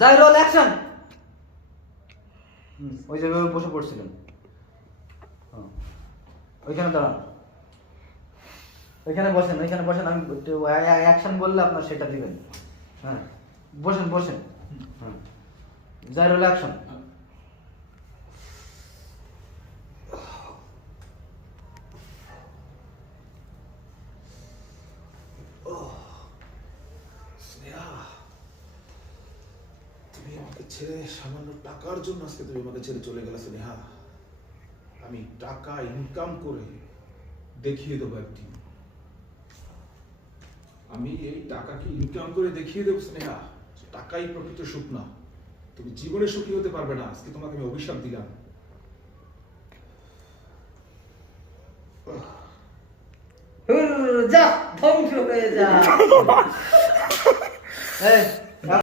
যাই roll action. ওই জায়গায় বসে পড়ছিলেন, ওইখানে দাঁড়ান, ওইখানে বসেন, ওইখানে বসেন। আমি অ্যাকশন বললে আপনার সেটা দিবেন। হ্যাঁ বসেন বসেন। হ্যাঁ যাই রোল অ্যাকশন। তুমি আমাকে ছেড়ে সামান্য টাকার জন্য আজকে তুমি আমাকে ছেড়ে চলে গেলে স্নেহা। আমি টাকা ইনকাম করে দেখিয়ে দেবো একদিন। আমি এই টাকাকে ইনকাম করে দেখিয়ে দেবো স্নেহা, টাকাই প্রকৃত সুখ না। তুমি জীবনে সুখী হতে পারবে না। আজকে তোমাকে আমি অভিশাপ দিলাম। যা ধ্বংস হয়ে যা। এই